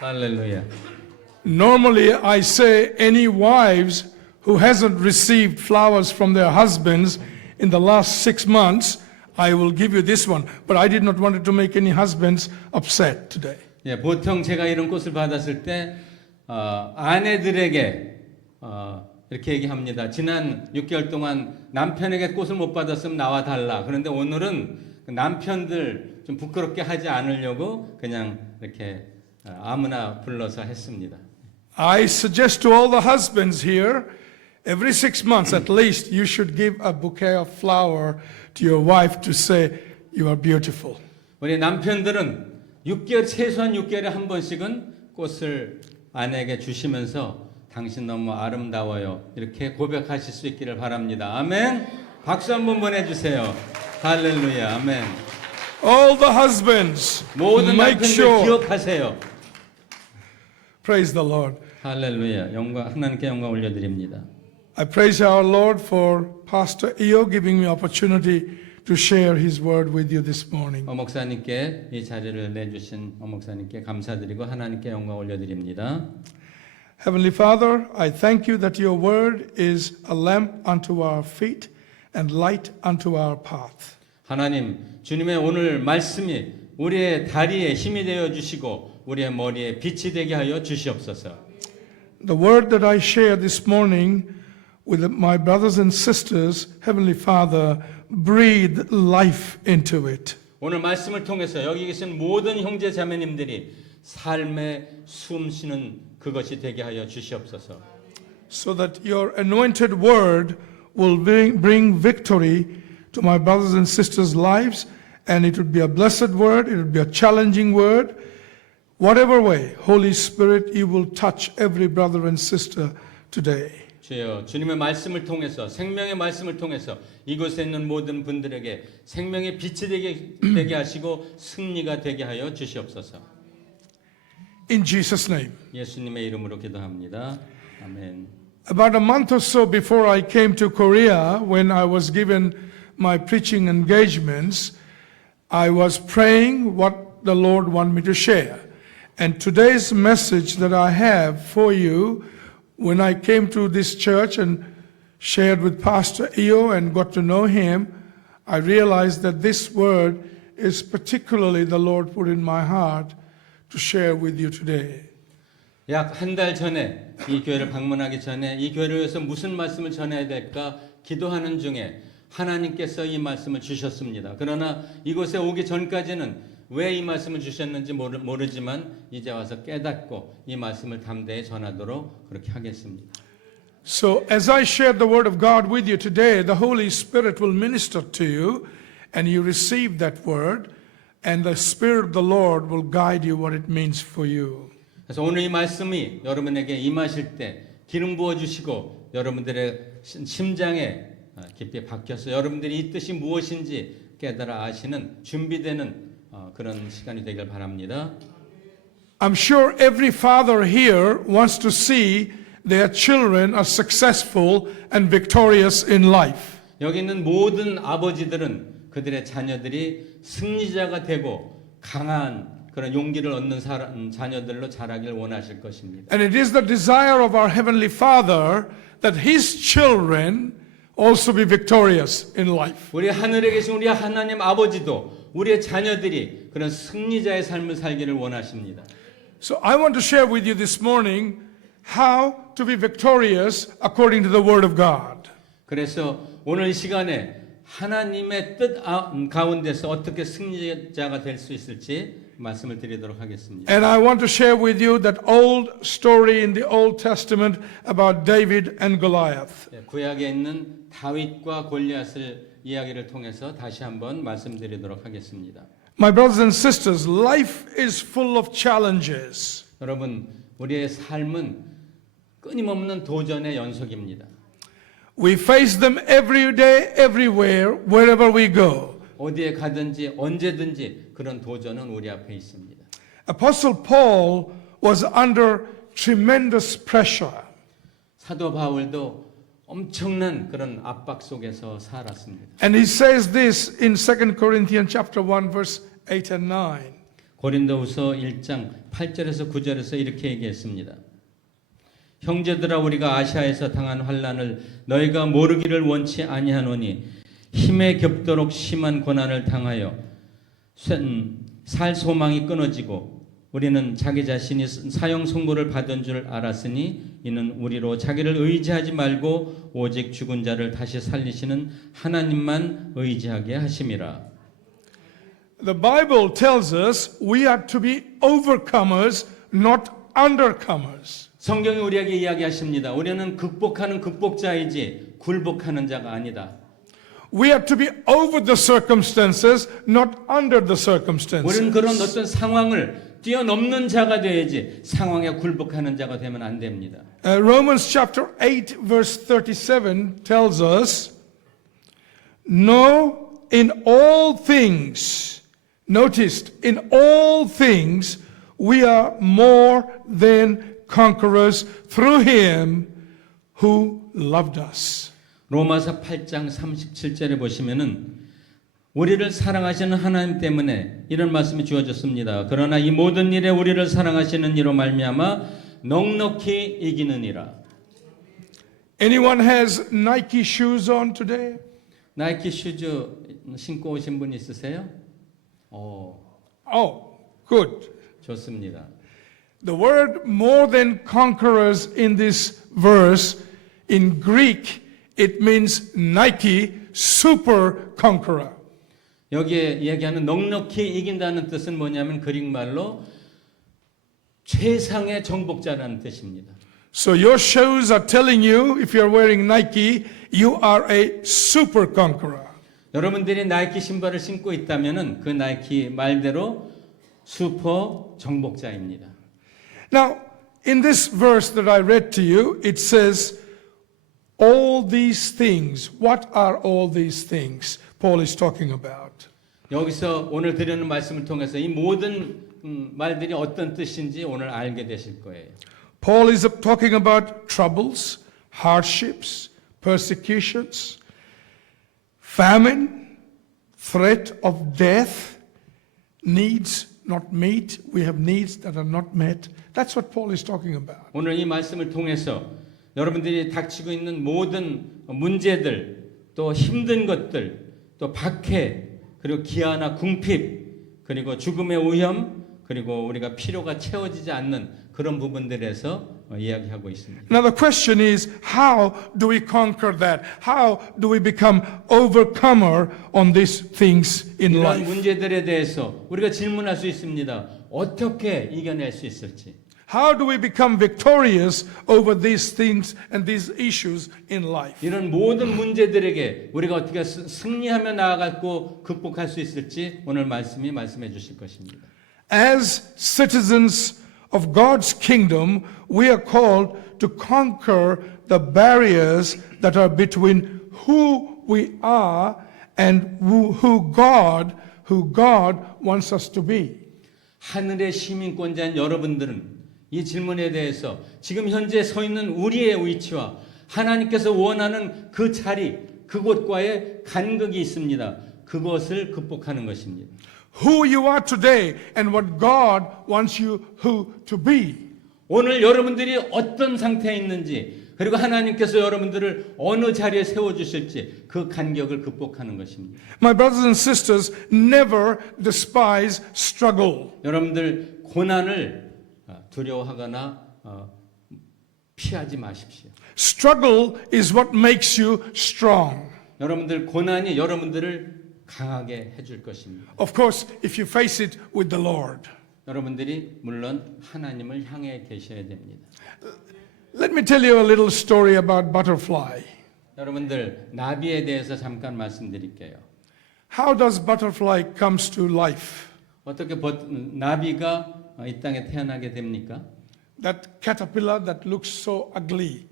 할렐루야. Normally, I say any wives who hasn't received flowers from their husbands in the last 6 months, I will give you this one. But I did not want to make any husbands upset today. 예, 보통 제가 이런 꽃을 받았을 때 아내들에게 이렇게 얘기합니다. 지난 6개월 동안 남편에게 꽃을 못 받았으면 나와 달라. 그런데 오늘은 남편들 좀 부끄럽게 하지 않으려고 그냥 이렇게 아무나 불러서 했습니다. I suggest to all the husbands here, every 6 months at least, you should give a bouquet of flower to your wife to say you are beautiful. 우리 남편들은 6개월 최소한 6개월에 한 번씩은 꽃을 아내에게 주시면서 당신 너무 아름다워요. 이렇게 고백하실 수 있기를 바랍니다. 아멘. 박수 한번 보내주세요. 할렐루야. 아멘. All the husbands, 모든 make 남편들 sure. 기억하세요. Praise the Lord. 할렐루야. 영광 하나님께 영광 올려드립니다. I praise our Lord for Pastor Eo giving me opportunity to share his word with you this morning. 목사님께 이 자리를 내주신 목사님께 감사드리고 하나님께 영광 올려드립니다. Heavenly Father, I thank you that your word is a lamp unto our feet and light unto our path. 하나님, 주님의 오늘 말씀이 우리의 다리에 힘이 되어 주시고 우리의 머리에 빛이 되게 하여 주시옵소서. The word that I share this morning with my brothers and sisters, Heavenly Father, breathe life into it. 오늘 말씀을 통해서 여기 계신 모든 형제 자매님들이 삶의 숨 쉬는 그것이 되게 하여 주시옵소서. So that your anointed word will bring victory to my brothers and sisters' lives, and it would be a blessed word, it would be a challenging word. Whatever way, Holy Spirit, you will touch every brother and sister today. 주여, 주님의 말씀을 통해서 생명의 말씀을 통해서 이곳에 있는 모든 분들에게 생명의 빛이 되게 하시고 승리가 되게 하여 주시옵소서. In Jesus' name. 예수님의 이름으로 기도합니다. 아멘. About a month or so before I came to Korea, when I was given my preaching engagements, I was praying what the Lord wanted me to share. And today's message that I have for you, when I came to this church and shared with Pastor Eo and got to know him, I realized that this word is particularly the Lord put in my heart to share with you today. 약 한 달 전에 이 교회를 방문하기 전에 이 교회를 위해서 무슨 말씀을 전해야 될까 기도하는 중에 하나님께서 이 말씀을 주셨습니다. 그러나 이곳에 오기 전까지는 왜 이 말씀을 주셨는지 모르지만 이제 와서 깨닫고 이 말씀을 담대히 전하도록 그렇게 하겠습니다. So as I share the word of God with you today, the Holy Spirit will minister to you and you receive that word and the Spirit of the Lord will guide you what it means for you. 그래서 오늘 이 말씀이 여러분에게 임하실 때 기름 부어 주시고 여러분들의 심장에 깊이 박혀서 여러분들이 이 뜻이 무엇인지 깨달아 아시는 준비되는 그런 시간이 되길 바랍니다. I'm sure every father here wants to see their children are successful and victorious in life. 여기 있는 모든 아버지들은 그들의 자녀들이 승리자가 되고 강한 그런 용기를 얻는 자녀들로 자라길 원하실 것입니다. And it is the desire of our Heavenly Father that His children also be victorious in life. 우리 하늘에 계신 우리 하나님 아버지도 우리의 자녀들이 그런 승리자의 삶을 살기를 원하십니다. So I want to share with you this morning how to be victorious according to the Word of God. 그래서 오늘 이 시간에 하나님의 뜻 가운데서 어떻게 승리자가 될 수 있을지 말씀을 드리도록 하겠습니다. And I want to share with you that old story in the Old Testament about David and Goliath. 구약에 있는 다윗과 골리앗을 이야기를 통해서 다시 한번 말씀드리도록 하겠습니다. My brothers and sisters, life is full of challenges. 여러분, 우리의 삶은 끊임없는 도전의 연속입니다. We face them every day, everywhere, wherever we go. 어디에 가든지 언제든지 그런 도전은 우리 앞에 있습니다. Apostle Paul was under tremendous pressure. 사도 바울도 엄청난 그런 압박 속에서 살았습니다. And he says this in 2 Corinthians chapter 1 verse 8 and 9. 고린도후서 1장 8절에서 9절에서 이렇게 얘기했습니다. 형제들아 우리가 아시아에서 당한 환난을 너희가 모르기를 원치 아니하노니 힘에 겹도록 심한 고난을 당하여 살 소망이 끊어지고 우리는 자기 자신이 사형 선고를 받은 줄 알았으니 이는 우리로 자기를 의지하지 말고 오직 죽은 자를 다시 살리시는 하나님만 의지하게 하심이라. The Bible tells us we are to be overcomers, not undercomers. 성경이 우리에게 이야기하십니다. 우리는 극복하는 극복자이지 굴복하는 자가 아니다. We are to be over the circumstances, not under the 우리는 circumstances. 그런 어떤 상황을 뛰어넘는 자가 되어야지 상황에 굴복하는 자가 되면 안 됩니다. Romans chapter 8 verse 37 tells us, No, in all things, noticed, in all things we are more than conquerors through him who loved us. 로마서 8장 37절에 보시면은 우리를 사랑하시는 하나님 때문에 이런 말씀이 주어졌습니다. 그러나 이 모든 일에 우리를 사랑하시는 이로 말미암아 넉넉히 이기느니라. Anyone has Nike shoes on today? 나이키 슈즈 신고 오신 분 있으세요? Oh, good. 좋습니다. The word more than conquerors in this verse, in Greek, it means Nike, super conqueror. 여기에 얘기하는 넉넉히 이긴다는 뜻은 뭐냐면 그릭 말로 최상의 정복자라는 뜻입니다. So your shoes are telling you, if you're wearing Nike, you are a super conqueror. 여러분들이 나이키 신발을 신고 있다면은 그 나이키 말대로 슈퍼 정복자입니다. Now, in this verse that I read to you, it says, all these things. What are all these things Paul is talking about? 여기서 오늘 드리는 말씀을 통해서 이 모든 말들이 어떤 뜻인지 오늘 알게 되실 거예요. Paul is talking about troubles, hardships, persecutions, famine, threat of death, needs not met. We have needs that are not met. That's what Paul is talking about. 오늘 이 말씀을 통해서 여러분들이 닥치고 있는 모든 문제들, 또 힘든 것들, 또 박해, 그리고 기아나 궁핍, 그리고 죽음의 위험, 그리고 우리가 필요가 채워지지 않는 그런 부분들에서 이야기하고 있습니다. Now the question is, how do we conquer that? How do we become overcomer on these things in 이런 life? 문제들에 대해서 우리가 질문할 수 있습니다. 어떻게 이겨낼 수 있을지. How do we become victorious over these things and these issues in life? 이런 모든 문제들에게 우리가 어떻게 승리하며 나아가고 극복할 수 있을지 오늘 말씀이 말씀해 주실 것입니다. As citizens of God's kingdom, we are called to conquer the barriers that are between who we are and who God wants us to be. 하늘의 시민권자인 여러분들은 이 질문에 대해서 지금 현재 서 있는 우리의 위치와 하나님께서 원하는 그 자리, 그곳과의 간극이 있습니다. 그것을 극복하는 것입니다. Who you are today and what God wants you to be. 오늘 여러분들이 어떤 상태에 있는지 그리고 하나님께서 여러분들을 어느 자리에 세워주실지 그 간격을 극복하는 것입니다. My brothers and sisters, never despise struggle. 여러분들 고난을 두려워하거나 피하지 마십시오. Struggle is what makes you strong. 여러분들 고난이 여러분들을 강하게 해줄 것입니다. Of course, if you face it with the Lord. 여러분들이 물론 하나님을 향해 계셔야 됩니다. Let me tell you a little story about butterfly. 여러분들 나비에 대해서 잠깐 말씀드릴게요. How does butterfly comes to life? 어떻게 나비가 이 땅에 태어나게 됩니까? That caterpillar that looks so ugly,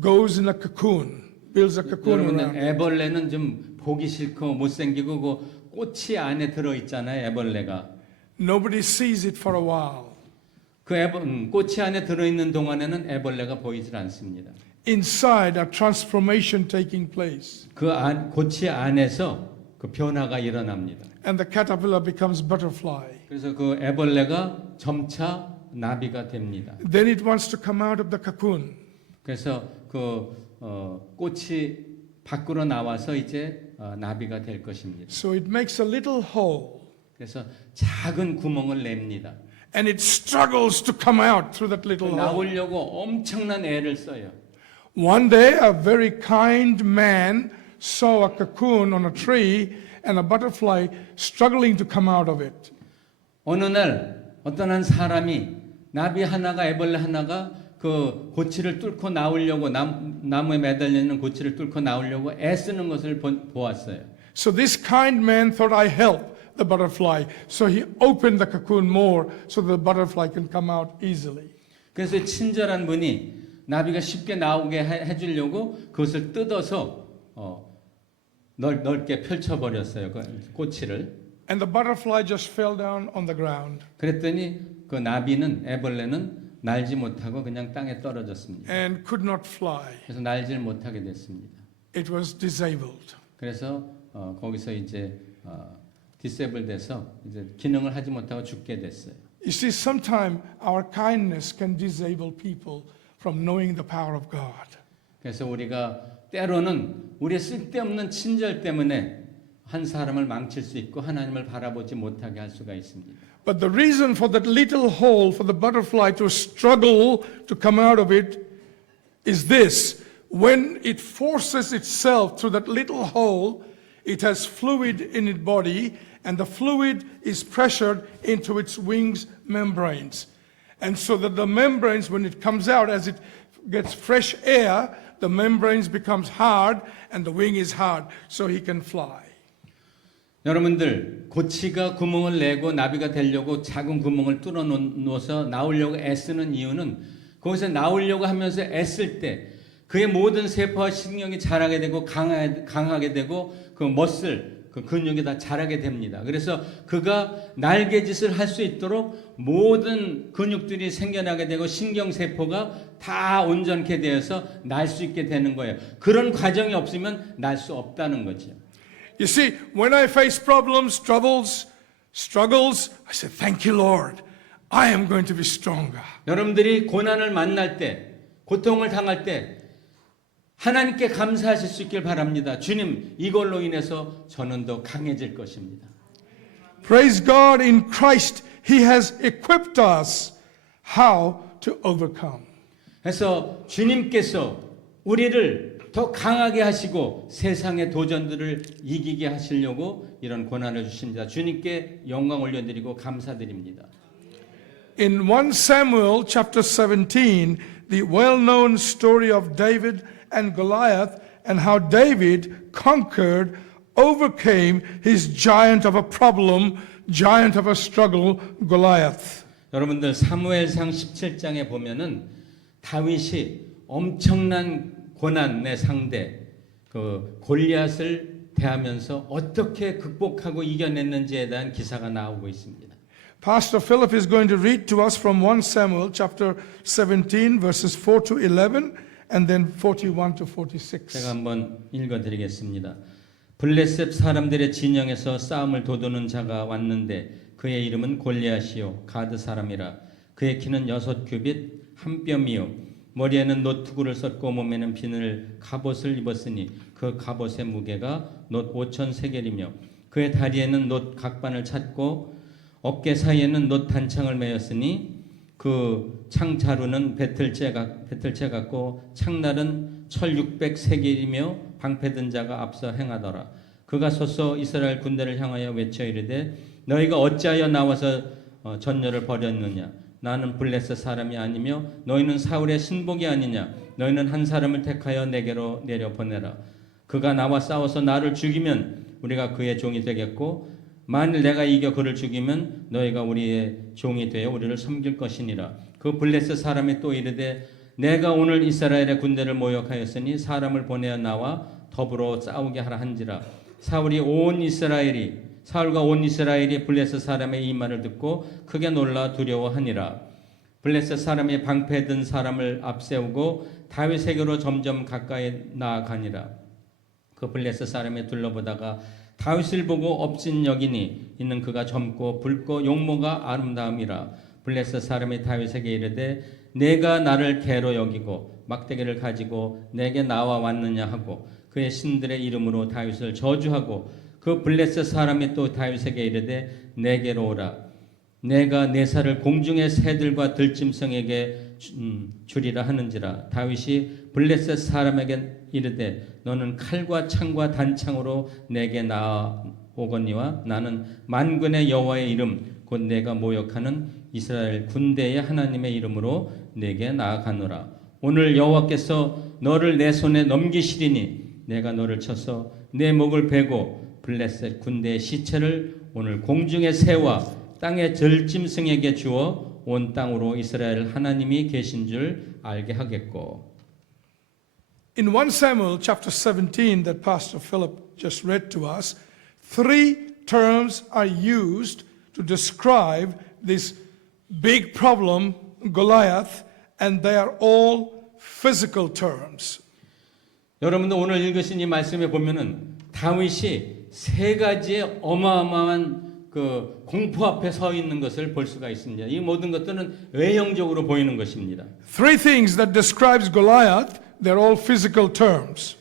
goes in a cocoon, builds a cocoon 여러분들 around it. 애벌레는 좀 보기 싫고 못생기고 그 꽃이 안에 들어 있잖아요. 애벌레가. Nobody sees it for a while. 그 꽃이 안에 들어 있는 동안에는 애벌레가 보이질 않습니다. Inside, a transformation taking place. 꽃이 안에서 그 변화가 일어납니다. And the caterpillar becomes butterfly. 그래서 그 애벌레가 점차 나비가 됩니다. Then it wants to come out of the cocoon. 그래서 꽃이 밖으로 나와서 이제 나비가 될 것입니다. So it makes a little hole 그래서 작은 구멍을 냅니다. and it struggles to come out through that little hole. 나오려고 엄청난 애를 써요. One day, a very kind man saw a cocoon on a tree and a butterfly struggling to come out of it. 어느 날 어떤 한 사람이 나비 하나가 애벌레 하나가 그 고치를 뚫고 나오려고 나무에 매달려 있는 고치를 뚫고 나오려고 애쓰는 것을 보았어요. So this kind man thought, I help the butterfly. So he opened the cocoon more so the butterfly can come out easily. 그래서 친절한 분이 나비가 쉽게 나오게 해주려고 그것을 뜯어서 넓게 펼쳐버렸어요. 그 꼬치를. And the butterfly just fell down on the ground 그랬더니 그 나비는 애벌레는 날지 못하고 그냥 땅에 떨어졌습니다. and could not fly. 그래서 날질 못하게 됐습니다. It was disabled. 그래서 거기서 이제 디세이블 돼서 이제 기능을 하지 못하고 죽게 됐어요. You see, sometimes our kindness can disable people from knowing the power of God. 그래서 우리가 때로는 우리의 쓸데없는 친절 때문에 한 사람을 망칠 수 있고 하나님을 바라보지 못하게 할 수가 있습니다. But the reason for that little hole for the butterfly to struggle to come out of it is this. When it forces itself through that little hole, it has fluid in its body, and the fluid is pressured into its wings membranes. And so that the membranes, when it comes out, as it gets fresh air, the membranes becomes hard, and the wing is hard, so he can fly. 여러분들 고치가 구멍을 내고 나비가 되려고 작은 구멍을 뚫어 놓아서 나오려고 애쓰는 이유는 거기서 나오려고 하면서 애쓸 때 그의 모든 세포와 신경이 자라게 되고 강하게 되고 그 머슬 그 근육이 다 자라게 됩니다. 그래서 그가 날개짓을 할 수 있도록 모든 근육들이 생겨나게 되고 신경 세포가 다 온전케 되어서 날 수 있게 되는 거예요. 그런 과정이 없으면 날 수 없다는 거죠. You see, when I face problems, troubles, struggles, I say, thank you, Lord. I am going to be stronger. 여러분들이 고난을 만날 때, 고통을 당할 때 하나님께 감사하실 수 있길 바랍니다. 주님, 이걸로 인해서 저는 더 강해질 것입니다. Praise God, in Christ, He has equipped us how to overcome. 그래서 주님께서 우리를 더 강하게 하시고 세상의 도전들을 이기게 하시려고 이런 고난을 주십니다. 주님께 영광 올려드리고 감사드립니다. In 1 Samuel chapter 17, the well-known story of David and Goliath and how David conquered, overcame his giant of a problem, giant of a struggle, Goliath. 여러분들 사무엘상 17장에 보면은 다윗이 엄청난 고난의 상대 그 골리앗을 대하면서 어떻게 극복하고 이겨냈는지에 대한 기사가 나오고 있습니다. Pastor Philip is going to read to us from 1 Samuel chapter 17 verses 4 to 11 and then 41 to 46. 제가 한번 읽어드리겠습니다. 블레셋 사람들의 진영에서 싸움을 도두는 자가 왔는데 그의 이름은 골리앗이요 가드 사람이라. 그의 키는 6규빗 한 뼘이요 머리에는 노투구를 썼고 몸에는 비늘 갑옷을 입었으니 그 갑옷의 무게가 놋 5천 세겔이며 그의 다리에는 놋 각반을 찼고 어깨 사이에는 놋 단창을 메었으니 그 창자루는 배틀채 같고 창날은 철 600세겔이며 방패든 자가 앞서 행하더라. 그가 서서 이스라엘 군대를 향하여 외쳐 이르되 너희가 어찌하여 나와서 전열을 벌였느냐. 나는 블레셋 사람이 아니며 너희는 사울의 신복이 아니냐. 너희는 한 사람을 택하여 내게로 내려 보내라. 그가 나와 싸워서 나를 죽이면 우리가 그의 종이 되겠고 만일 내가 이겨 그를 죽이면 너희가 우리의 종이 되어 우리를 섬길 것이니라. 그 블레셋 사람이 또 이르되 내가 오늘 이스라엘의 군대를 모욕하였으니 사람을 보내어 나와 더불어 싸우게 하라 한지라. 사울과 온 이스라엘이 블레셋 사람의 이 말을 듣고 크게 놀라 두려워하니라. 블레셋 사람이 방패 든 사람을 앞세우고 다윗에게로 점점 가까이 나아가니라. 그 블레셋 사람이 둘러보다가 다윗을 보고 업신여기니 이는 그가 젊고 붉고 용모가 아름다움이라. 블레셋 사람이 다윗에게 이르되 내가 나를 개로 여기고 막대기를 가지고 내게 나와 왔느냐 하고 그의 신들의 이름으로 다윗을 저주하고 그 블레셋 사람이 또 다윗에게 이르되 내게로 오라. 내가 내 살을 공중의 새들과 들짐승에게 주리라 하는지라. 다윗이 블레셋 사람에게 이르되 너는 칼과 창과 단창으로 내게 나아오거니와 나는 만군의 여호와의 이름 곧 내가 모욕하는 이스라엘 군대의 하나님의 이름으로 내게 나아가노라. 오늘 여호와께서 너를 내 손에 넘기시리니 내가 너를 쳐서 내 목을 베고 블레셋 군대의 시체를 오늘 공중의 새와 땅의 들짐승에게 주어 온 땅으로 이스라엘 하나님이 계신 줄 알게 하겠고. In 1 Samuel chapter 17 that Pastor Philip just read to us, 3 terms are used to describe this big problem, Goliath, and they are all physical terms. 여러분도 오늘 읽으신 이 말씀에 보면은 다윗이 세 가지의 어마어마한 그 공포 앞에 서 있는 것을 볼 수가 있습니다. 이 모든 것들은 외형적으로 보이는 것입니다. 3 things that describes Goliath, they're all physical terms.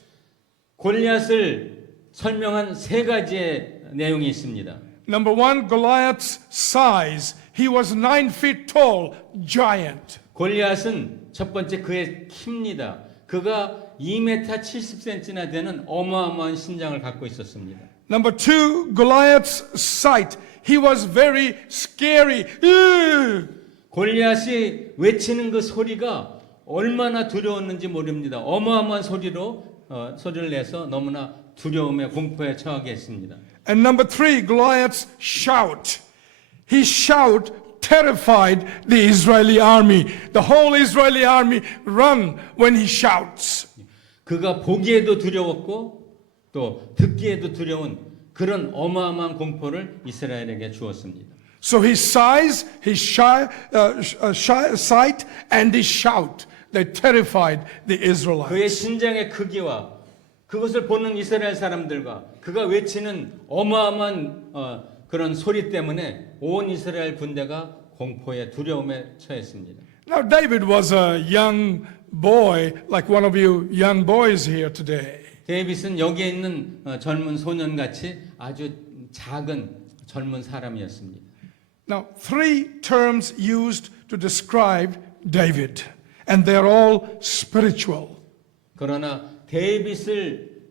골리앗을 설명한 세 가지의 내용이 있습니다. Number 1, Goliath's size. He was 9 feet tall, giant. 골리앗은 첫 번째 그의 키입니다. 그가 2m 70cm나 되는 어마어마한 신장을 갖고 있었습니다. Number 2, Goliath's sight. He was very scary. 골리앗이 외치는 그 소리가 얼마나 두려웠는지 모릅니다. 어마어마한 소리를 내서 너무나 두려움에 공포에 처하게 했습니다. And number 3, Goliath's shout. His shout terrified the Israeli army. The whole Israeli army run when he shouts. 그가 보기에도 두려웠고 또 듣기에도 두려운 그런 어마어마한 공포를 이스라엘에게 주었습니다. So his size, his sight, and his shout, they terrified the 그의 Israelites. 신장의 크기와 그것을 보는 이스라엘 사람들과 그가 외치는 어마어마한 그런 소리 때문에 온 이스라엘 군대가 공포에 두려움에 처했습니다. Now David was a young boy, like one of you young boys here today. 데이빗은 여기에 있는 젊은 소년같이 아주 작은 젊은 사람이었습니다. Now, 3 terms used to describe David, and they're all spiritual. 그러나 데이빗을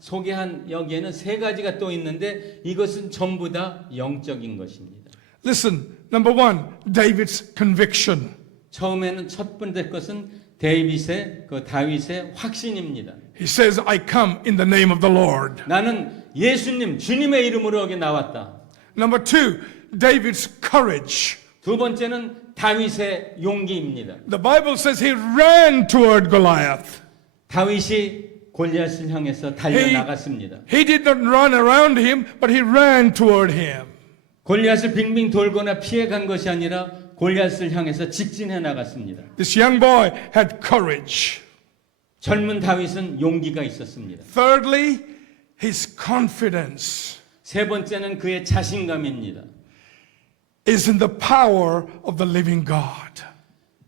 소개한 여기에는 세 가지가 또 있는데 이것은 전부 다 영적인 것입니다. Listen, number 1, David's conviction. 처음에는 첫 번째 것은 다윗의 확신입니다. He says, I come in the name of the Lord. 나는 예수님, 주님의 이름으로 여기 나왔다. Number 2, David's courage. 두 번째는 다윗의 용기입니다. The Bible says he ran toward Goliath. 다윗이 골리앗을 향해서 달려나갔습니다. He did not run around him, but he ran toward him. 골리앗을 빙빙 돌거나 피해간 것이 아니라 골리앗을 향해서 직진해 나갔습니다. This young boy had courage. 젊은 다윗은 용기가 있었습니다. Thirdly, his confidence 세 번째는 그의 자신감입니다. is in the power of the living God.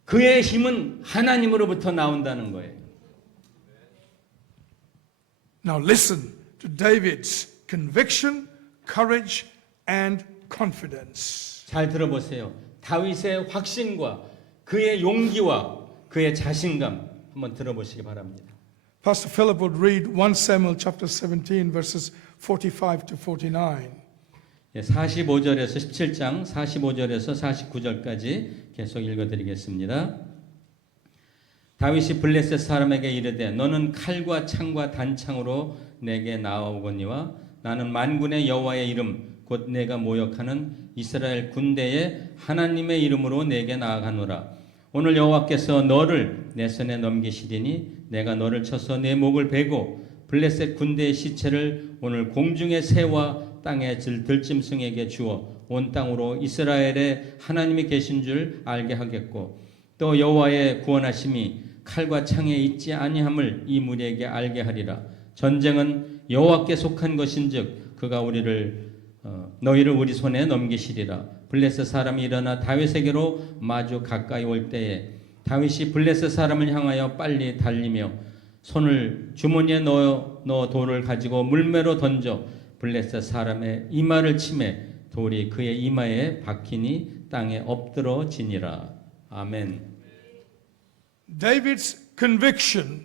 그의 힘은 하나님으로부터 나온다는 거예요. Now listen to David's conviction, courage, and confidence. 잘 들어보세요. 다윗의 확신과 그의 용기와 그의 자신감 한번 들어보시기 바랍니다. Pastor Philip would read 1 Samuel chapter 17 verses 45 to 49. 45절에서 17장 45절에서 49절까지 계속 읽어드리겠습니다. 다윗이 블레셋 사람에게 이르되 너는 칼과 창과 단창으로 내게 나아오거니와 나는 만군의 여호와의 이름 곧 내가 모욕하는 이스라엘 군대의 하나님의 이름으로 내게 나아가노라. 오늘 여호와께서 너를 내 손에 넘기시리니 내가 너를 쳐서 내 목을 베고 블레셋 군대의 시체를 오늘 공중의 새와 땅의 들짐승에게 주어 온 땅으로 이스라엘의 하나님이 계신 줄 알게 하겠고 또 여호와의 구원하심이 칼과 창에 있지 아니함을 이 무리에게 알게 하리라. 전쟁은 여호와께 속한 것인즉 그가 너희를 우리 손에 넘기시리라. 블레셋 사람이 일어나 다윗에게로 마주 가까이 올 때에 다윗이 블레셋 사람을 향하여 빨리 달리며 손을 주머니에 넣어 돌을 가지고 물매로 던져 블레셋 사람의 이마를 치매 돌이 그의 이마에 박히니 땅에 엎드러지니라. 아멘. David's conviction,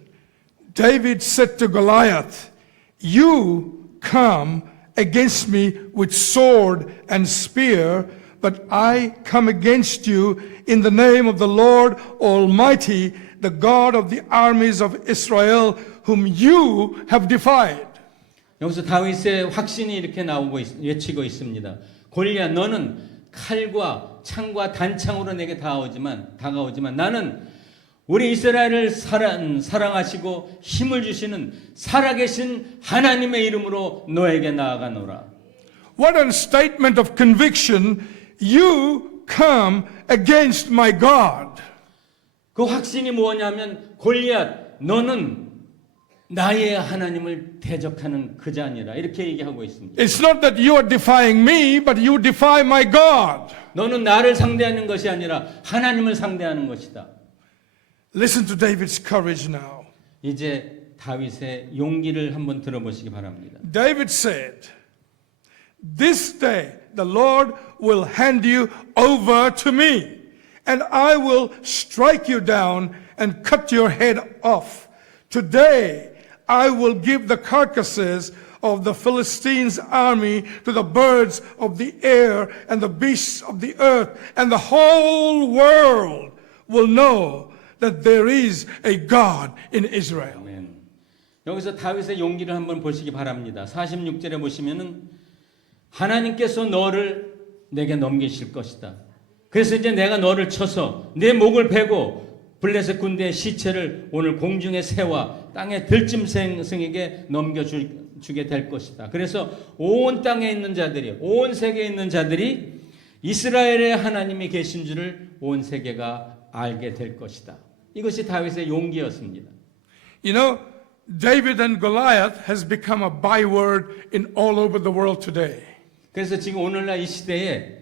David said to Goliath, "You come against me with sword and spear, but I come against you in the name of the Lord Almighty, the God of the armies of Israel, whom you have defied." 여기서 다윗의 확신이 이렇게 외치고 있습니다. 골리앗, 너는 칼과 창과 단창으로 내게 다가오지만 나는 우리 이스라엘을 사랑하시고 힘을 주시는 살아계신 하나님의 이름으로 너에게 나아가노라. What a statement of conviction. You come against my God. 그 확신이 뭐냐면 골리앗, 너는 나의 하나님을 대적하는 그 자니라. 이렇게 얘기하고 있습니다. It's not that you are defying me, but you defy my God. 너는 나를 상대하는 것이 아니라 하나님을 상대하는 것이다. Listen to David's courage now. 이제 다윗의 용기를 한번 들어보시기 바랍니다. David said, "This day the Lord will hand you over to me, and I will strike you down and cut your head off. Today I will give the carcasses of the Philistines' army to the birds of the air and the beasts of the earth, and the whole world will know that there is a God in Israel." 아멘. 여기서 다윗의 용기를 한번 보시기 바랍니다. 46절에 보시면은 하나님께서 너를 내게 넘기실 것이다. 그래서 이제 내가 너를 쳐서 내 목을 베고 블레셋 군대의 시체를 오늘 공중의 새와 땅의 들짐승에게 넘겨주게 될 것이다. 그래서 온 땅에 있는 자들이, 온 세계에 있는 자들이 이스라엘의 하나님이 계신 줄을 온 세계가 알게 될 것이다. 이것이 다윗의 용기였습니다. You know, David and Goliath has become a byword in all over the world today. 그래서 지금 오늘날 이 시대에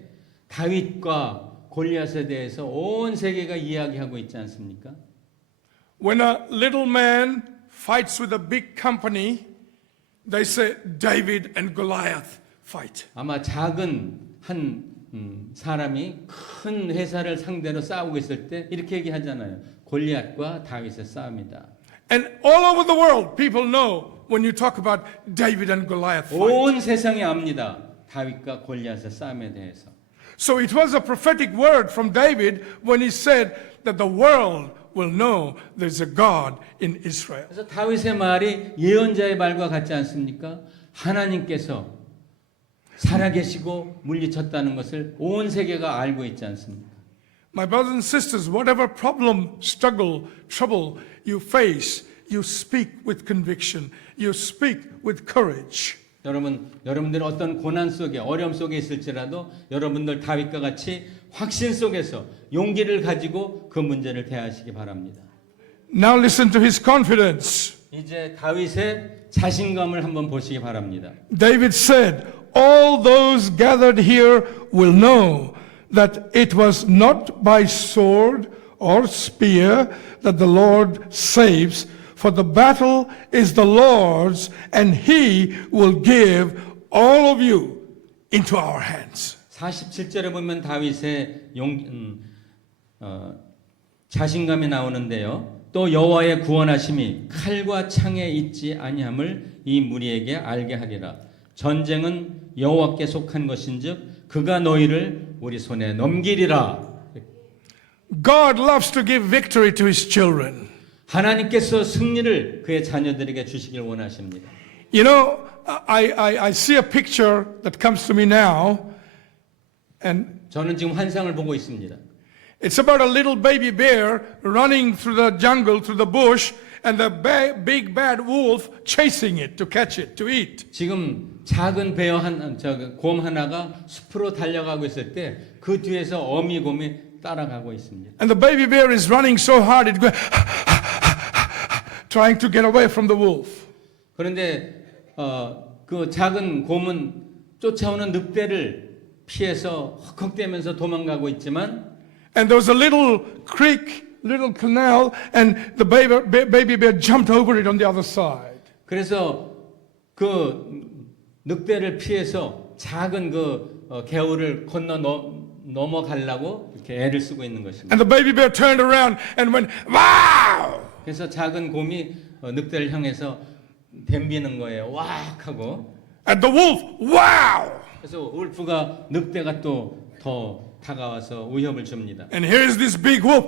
다윗과 골리앗에 대해서 온 세계가 이야기하고 있지 않습니까? When a little man fights with a big company, they say David and Goliath fight. 아마 작은 한 사람이 큰 회사를 상대로 싸우고 있을 때 이렇게 얘기하잖아요. 골리앗과 다윗의 싸움이다. And all over the world, people know when you talk about David and Goliath fight. 온 세상이 압니다. 다윗과 골리앗의 싸움에 대해서. So it was a prophetic word from David when he said that the world will know there's a God in Israel. 그래서 다윗의 말이 예언자의 말과 같지 않습니까? 하나님께서 살아계시고 물리쳤다는 것을 온 세계가 알고 있지 않습니까? My brothers and sisters, whatever problem, struggle, trouble you face, you speak with conviction. You speak with courage. 여러분들 어떤 고난 속에 어려움 속에 있을지라도 여러분들 다윗과 같이 확신 속에서 용기를 가지고 그 문제를 대하시기 바랍니다. Now listen to his confidence. 이제 다윗의 자신감을 한번 보시기 바랍니다. David said, "All those gathered here will know that it was not by sword or spear that the Lord saves, for the battle is the Lord's, and He will give all of you into our hands." 47절에 보면 다윗의 자신감이 나오는데요. 또 여호와의 구원하심이 칼과 창에 있지 아니함을 이 무리에게 알게 하리라. 전쟁은 여호와께 속한 것인즉 그가 너희를 우리 손에 넘기리라. God loves to give victory to His children. 하나님께서 승리를 그의 자녀들에게 주시길 원하십니다. You know, I see a picture that comes to me now, and 저는 지금 환상을 보고 있습니다. it's about a little baby bear running through the jungle, through the bush, and the big bad wolf chasing it to catch it, to eat. 지금 작은 베어 곰 하나가 숲으로 달려가고 있을 때 그 뒤에서 어미곰이 따라가고 있습니다. And the baby bear is running so hard, it's going trying to get away from the wolf. 그런데 그 작은 곰은 쫓아오는 늑대를 피해서 헉헉대면서 도망가고 있지만 And there was a little creek, little canal, and the baby bear jumped over it on the other side. 그래서 그 늑대를 피해서 작은 그 개울을 넘어가려고 이렇게 애를 쓰고 있는 것입니다. And the baby bear turned around and went, wow! 그래서 작은 곰이 늑대를 향해서 덤비는 거예요. 왁 하고. And the wolf, wow! 그래서 울프가 늑대가 또 더 다가와서 위협을 줍니다. And here's this big wolf.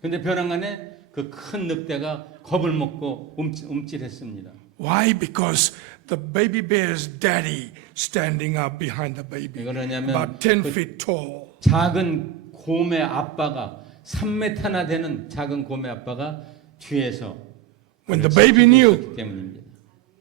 근데 벼랑간에 그 큰 늑대가 겁을 먹고 움찔했습니다. Why? Because the baby bear's daddy standing up behind the baby, 왜 그러냐면 about 10 그 feet tall. 작은 곰의 아빠가 3m나 되는 작은 곰의 아빠가 뒤에서 When the baby knew 있기 때문입니다.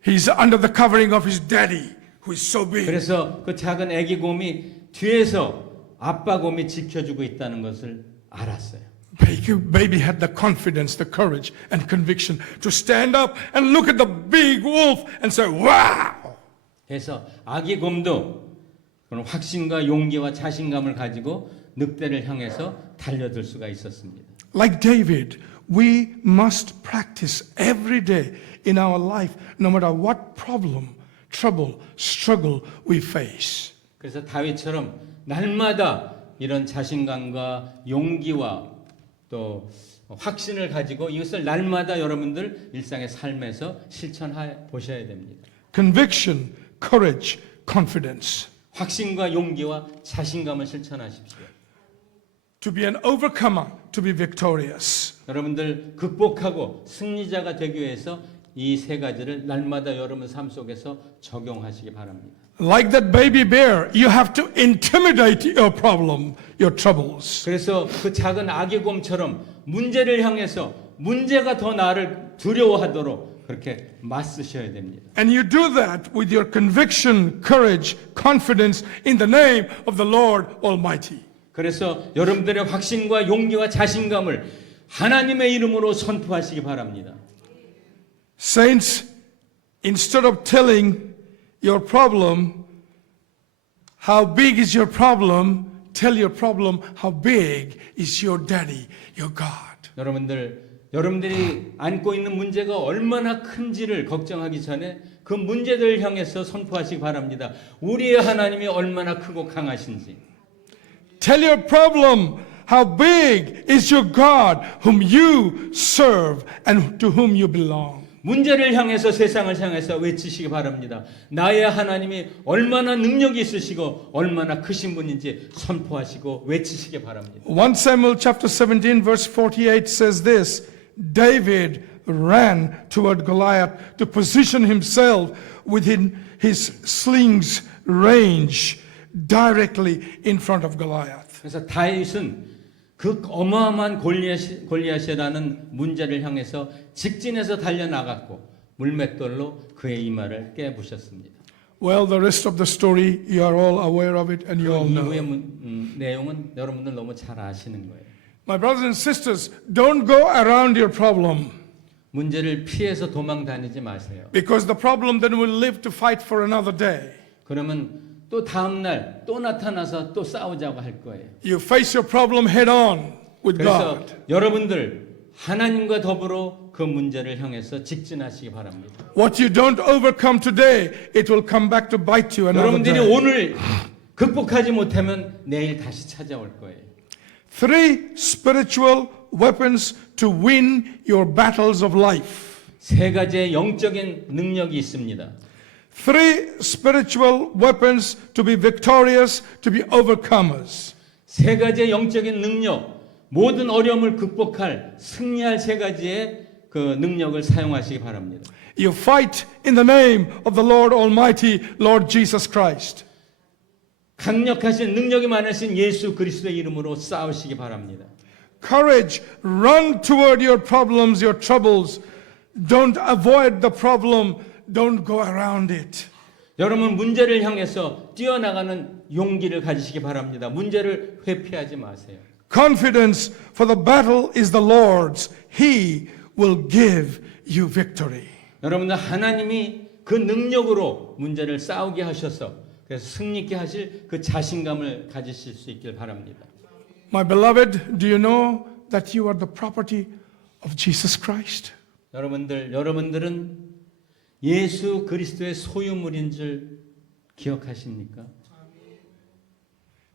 he's under the covering of his daddy, who is so big. 그래서 그 작은 아기 곰이 뒤에서 아빠 곰이 지켜주고 있다는 것을 알았어요. Baby had the confidence, the courage, and conviction to stand up and look at the big wolf and say, wow! 그래서 아기 곰도 그런 확신과 용기와 자신감을 가지고 늑대를 향해서 달려들 수가 있었습니다. Like David, we must practice every day in our life, no matter what problem, trouble, struggle we face. 그래서 다윗처럼 날마다 이런 자신감과 용기와 또 확신을 가지고 이것을 날마다 여러분들 일상의 삶에서 실천해 보셔야 됩니다. Conviction, courage, confidence. 확신과 용기와 자신감을 실천하십시오. To be an overcomer, to be victorious. 여러분들 극복하고 승리자가 되기 위해서 이 세 가지를 날마다 여러분 삶 속에서 적용하시기 바랍니다. Like that baby bear, you have to intimidate your problem, your troubles. 그래서 그 작은 아기 곰처럼 문제를 향해서 문제가 더 나를 두려워하도록 그렇게 맞서셔야 됩니다. And you do that with your conviction, courage, confidence in the name of the Lord Almighty. 그래서 여러분들의 확신과 용기와 자신감을 하나님의 이름으로 선포하시기 바랍니다. Saints, instead of telling your problem, how big is your problem, tell your problem how big is your daddy, your God. 여러분들이 안고 있는 문제가 얼마나 큰지를 걱정하기 전에 그 문제들을 향해서 선포하시기 바랍니다. 우리의 하나님이 얼마나 크고 강하신지. Tell your problem how big is your God whom you serve and to whom you belong. 문제를 향해서 세상을 향해서 외치시기 바랍니다. 나의 하나님이 얼마나 능력이 있으시고 얼마나 크신 분인지 선포하시고 외치시기 바랍니다. 1 Samuel chapter 17 verse 48 says this, David ran toward Goliath to position himself within his sling's range directly in front of Goliath. 그래서 다윗은 그 어마어마한 골리앗이라는 문제를 향해서 직진해서 달려나갔고 물맷돌로 그의 이마를 깨부셨습니다. Well, the rest of the story, you are all aware of it and you all know. 이후의 내용은 여러분들 너무 잘 아시는 거예요. My brothers and sisters, don't go around your problem. 문제를 피해서 도망 다니지 마세요. Because the problem then will live to fight for another day. 그러면 또 다음 날 또 나타나서 또 싸우자고 할 거예요. You face your problem head on with 그래서 God. 여러분들 하나님과 더불어 그 문제를 향해서 직진하시기 바랍니다. What you don't overcome today, it will come back to bite you another 여러분들이 day. 오늘 극복하지 못하면 내일 다시 찾아올 거예요. 3 spiritual weapons to win your battles of life. 세 가지의 영적인 능력이 있습니다. 3 spiritual weapons to be victorious, to be overcomers. 세 가지의 영적인 능력, 모든 어려움을 극복할 승리할 세 가지의 그 능력을 사용하시기 바랍니다. You fight in the name of the Lord Almighty, Lord Jesus Christ. 강력하신 능력이 많으신 예수 그리스도의 이름으로 싸우시기 바랍니다. Courage, run toward your problems, your troubles. Don't avoid the problem. Don't go around it. 여러분 문제를 향해서 뛰어나가는 용기를 가지시기 바랍니다. 문제를 회피하지 마세요. Confidence, for the battle is the Lord's. He will give you victory. 여러분들 하나님이 그 능력으로 문제를 싸우게 하셔서 그래서 승리케 하실 그 자신감을 가지실 수 있길 바랍니다. My beloved, do you know that you are the property of Jesus Christ? 여러분들은 예수 그리스도의 소유물인 줄 기억하십니까?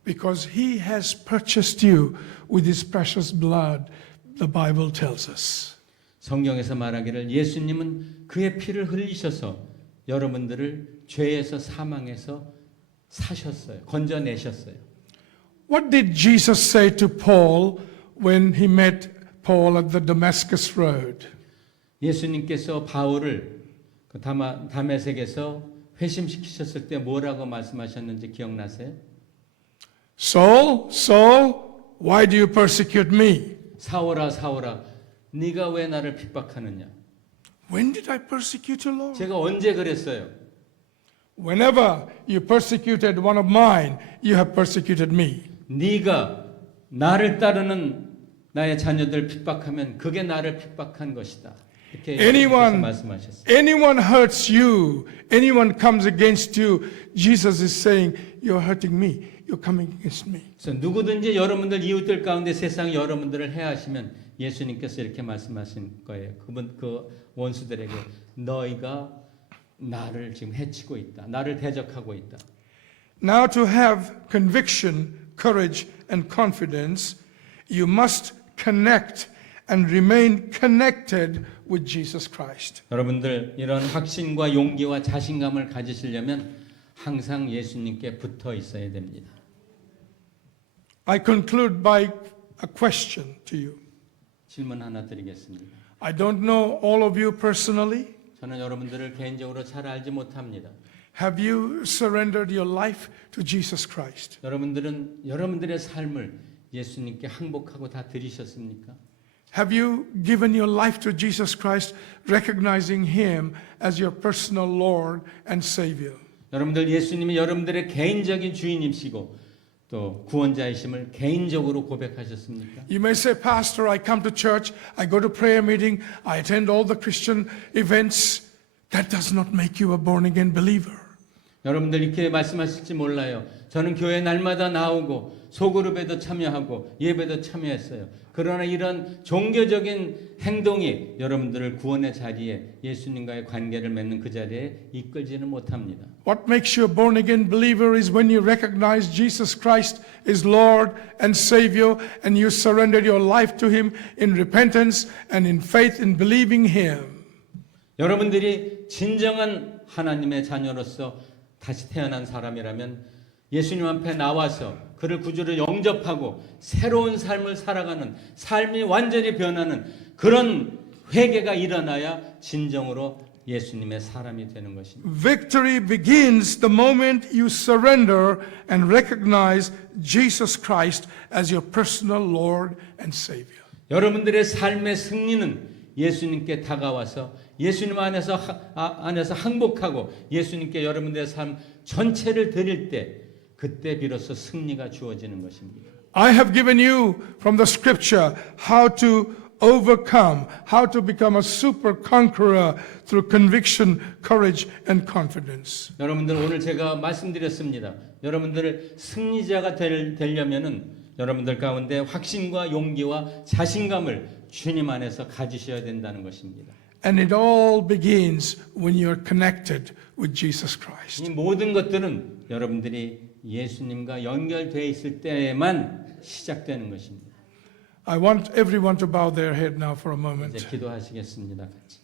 Because he has purchased you with his precious blood, the Bible tells us. 성경에서 말하기를 예수님은 그의 피를 흘리셔서 여러분들을 죄에서 사망에서 사셨어요. 건져내셨어요. What did Jesus say to Paul when he met Paul at the Damascus Road? 예수님께서 바울을 그 다메섹에서 회심시키셨을 때 뭐라고 말씀하셨는지 기억나세요? Saul, Saul, why do you persecute me? 사울아 사울아 네가 왜 나를 핍박하느냐? When did I persecute you, Lord? 제가 언제 그랬어요? Whenever you persecuted one of mine, you have persecuted me. 네가 나를 따르는 나의 자녀들 핍박하면 그게 나를 핍박한 것이다. 이렇게 예수님께서 말씀하셨어요. Anyone hurts you, anyone comes against you, Jesus is saying, you're hurting me, you're coming against me. 그래서 누구든지 여러분들 이웃들 가운데 세상 여러분들을 해하시면 예수님께서 이렇게 말씀하신 거예요. 그 원수들에게 너희가 나를 지금 해치고 있다. 나를 대적하고 있다. Now to have conviction, courage and confidence, you must connect and remain connected with Jesus Christ. 여러분들 이런 확신과 용기와 자신감을 가지시려면 항상 예수님께 붙어 있어야 됩니다. I conclude by a question to you. 질문 하나 드리겠습니다. I don't know all of you personally. 저는 여러분들을 개인적으로 잘 알지 못합니다. Have you surrendered your life to Jesus Christ? 여러분들은 여러분들의 삶을 예수님께 항복하고 다 드리셨습니까? Have you given your life to Jesus Christ, recognizing Him as your personal Lord and Savior? 여러분들 예수님이 여러분들의 개인적인 주인이시고 또 구원자이심을 개인적으로 고백하셨습니까? You may say, Pastor, I come to church, I go to prayer meeting, I attend all the Christian events. That does not make you a born-again believer. 여러분들 이렇게 말씀하실지 몰라요. 저는 교회 날마다 나오고 소그룹에도 참여하고 예배도 참여했어요. 그러나 이런 종교적인 행동이 여러분들을 구원의 자리에 예수님과의 관계를 맺는 그 자리에 이끌지는 못합니다. What makes you a born-again believer is when you recognize Jesus Christ is Lord and Savior and you surrender your life to Him in repentance and in faith in believing Him. 여러분들이 진정한 하나님의 자녀로서 다시 태어난 사람이라면 예수님 앞에 나와서 그를 구주로 영접하고 새로운 삶을 살아가는 삶이 완전히 변하는 그런 회개가 일어나야 진정으로 예수님의 사람이 되는 것입니다. Victory begins the moment you surrender and recognize Jesus Christ as your personal Lord and Savior. 여러분들의 삶의 승리는 예수님께 다가와서 예수님 안에서 항복하고 예수님께 여러분들의 삶 전체를 드릴 때 그때 비로소 승리가 주어지는 것입니다. I have given you from the scripture how to overcome, how to become a super conqueror through conviction, courage and confidence. 여러분들 오늘 제가 말씀드렸습니다. 여러분들 승리자가 되려면은 여러분들 가운데 확신과 용기와 자신감을 주님 안에서 가지셔야 된다는 것입니다. And it all begins when you're connected with Jesus Christ. 이 모든 것들은 여러분들이 예수님과 연결되어 있을 때에만 시작되는 것입니다. I want everyone to bow their head now for a moment. 이제 기도하시겠습니다. 같이.